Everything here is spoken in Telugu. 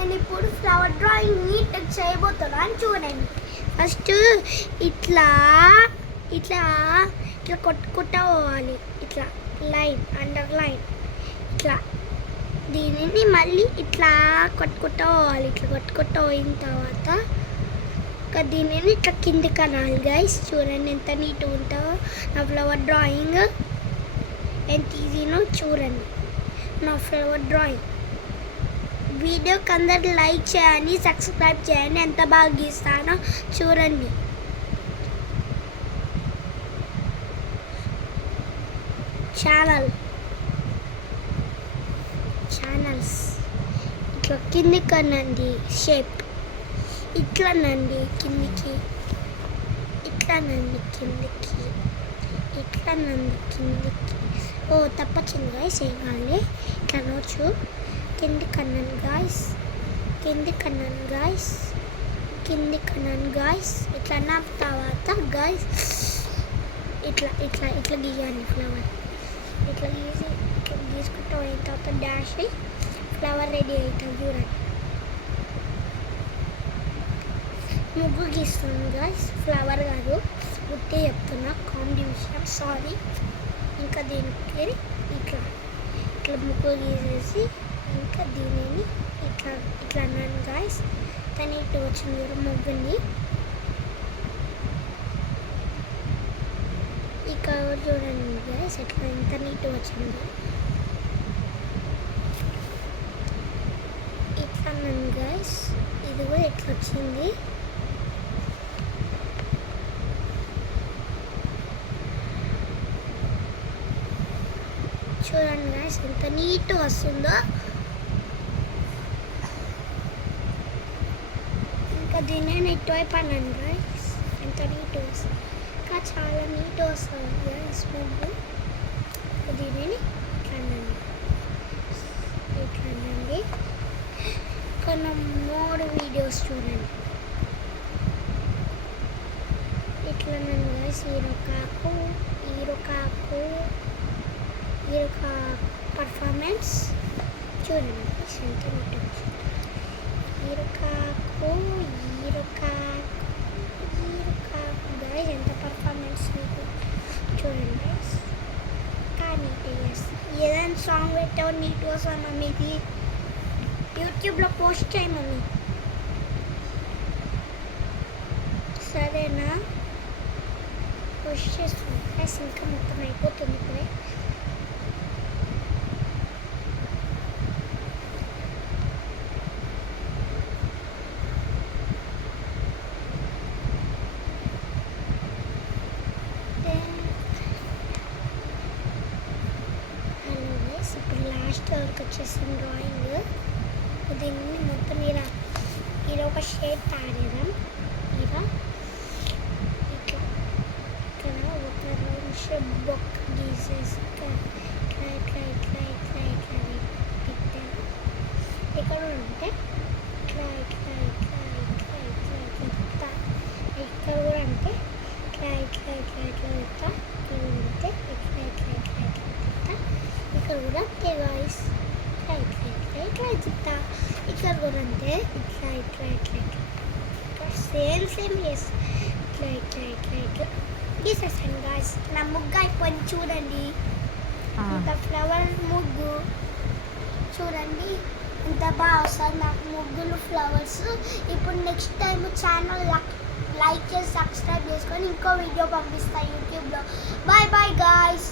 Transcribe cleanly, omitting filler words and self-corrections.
నేను ఇప్పుడు ఫ్లవర్ డ్రాయింగ్ నీట్గా చేయబోతున్నాను చూడండి. ఫస్ట్ ఇట్లా ఇట్లా ఇట్లా కొట్టుకుంటా పోవాలి, ఇట్లా లైన్ అండర్ లైన్ ఇట్లా. దీనిని మళ్ళీ ఇట్లా కొట్టుకుంటా పోవాలి, ఇట్లా కొట్టుకుంటా పోయిన తర్వాత ఇంకా దీనిని ఇట్లా కిందికి అనాలి. గైస్ చూడండి ఎంత నీట్గా ఉంటుందో నా ఫ్లవర్ డ్రాయింగ్, ఎంత ఈజీనో చూడండి నా ఫ్లవర్ డ్రాయింగ్. వీడియోకి అందరు లైక్ చేయండి, సబ్స్క్రైబ్ చేయండి, ఎంత బాగా గీస్తానో చూడండి. ఛానల్స్ ఇట్లా కిందికి అనండి, షేప్ ఇట్లా నండి కిందికి, ఇట్లా నండి కిందికి, ఇట్లా నండి కిందికి. ఓ తప్పొచ్చింది గాయస్, ఏం కావాలి, ఇట్లా నోచు కిందికి అన్నాను గాయస్, కిందికి అన్నాను గాయస్, కిందికి అన్నాను గాయస్. ఇట్లా అన్న తర్వాత గాయస్ ఇట్లా ఇట్లా ఇట్లా గీయాలి ఫ్లవర్. ఇట్లా గీసి ఇట్లా గీసుకుంటూ అయిన తర్వాత డాష్ అయ్యి ఫ్లవర్ రెడీ అవుతుంది చూడండి. ముగ్గు గీస్తున్నాను గాయస్, ఫ్లవర్ కాదు, ఉత్తే చెప్తున్నా, కామెడీ విషయం, సారీ. ఇంకా దీనికి ఇట్లా ఇట్లా ముగ్గు గీసేసి ఇంకా దీనిని ఇట్లా ఇట్లా అన్నాను గాయస్. తను ఇటు వచ్చింది ముగ్గుని. ఈ కవర్ చూడండి గాయస్ ఎట్లా ఎంత నీట్ వచ్చింది. ఇట్లా అన్నాను గాయస్, ఇది కూడా ఎట్లా వచ్చింది. చూడండి గాయస్ ఎంత నీట్ వస్తుందో. ఇంకా దీన్ని ఇటువైపు అన్నాను గాయస్, ఎంత నీట్ వస్తుంది, ఇంకా చాలా నీట్ వస్తుంది గాయస్ ముగ్గు. దీనిని ఇట్లా అనండి, ఇట్లా అనండి. కొన్ని మోర్ వీడియోస్ చూడండి. ఇట్లా అన్నాను గాయస్, హీరోకాకు పర్ఫార్మెన్స్ చూడండి ఎంత నీట్ వచ్చింది. హీరోకాకు గైస్ ఎంత పర్ఫార్మెన్స్ మీకు చూడండి గైస్. కానీ ఏదైనా సాంగ్ పెట్టావు నీట్ వస్తాను మీది యూట్యూబ్లో పోస్ట్ చేయమని, సరేనా? పోస్ట్ చేస్తుంది గైస్, ఇంకా మొత్తం అయిపోతుంది ఇప్పుడే. ఇప్పుడు లాస్ట్ వరకు వచ్చేసింది డ్రాయింగ్. దీన్ని మొత్తం ఇలా ఒక షేప్ తాగేదాం. ఇలా ఇట్లా ఇక్కడ ఒక రౌండ్ షేప్ బొక్క గీసేసి ఇట్లా ఇట్లా ఇట్లా ఇట్లా ఇట్లా పెట్టాను. ఇక్కడ ఉంటే ఇట్లా ఇట్లా ఇట్లా ఇట్లా ఇట్లా ఇట్లా చెప్తా. ఇక్కడ కూడా అంటే ఇట్లా ఇట్లా ఇట్లా ఇట్లా చెప్తా. ఇక్కడ ఉంటే ఇట్లా ఇట్లా ఇట్లా ఇట్లా చెప్తా. ఇక్కడ కూడా అంతే గాయస్, ఇట్లా ఇట్లా ఇట్లా ఇట్లా చెప్తా. ఇక్కడ కూడా అంతే ఇట్లా ఇట్లా ఇట్లా ఇట్లా సేమ్ చేస్తా. ఇట్లా ఇట్లా ఇట్లా ఇట్లా గీసేస్తాను గాయస్. నా ముగ్గు అయిపోయింది చూడండి, ఇంత ఫ్లవర్ ముగ్గు చూడండి ఎంత బాగా వస్తుంది నాకు ముగ్గులు, ఫ్లవర్స్. ఇప్పుడు నెక్స్ట్ టైం ఛానల్ లైక్ చేసి సబ్స్క్రైబ్ చేసుకొని ఇంకో వీడియో పంపిస్తాను యూట్యూబ్లో. Bye bye guys.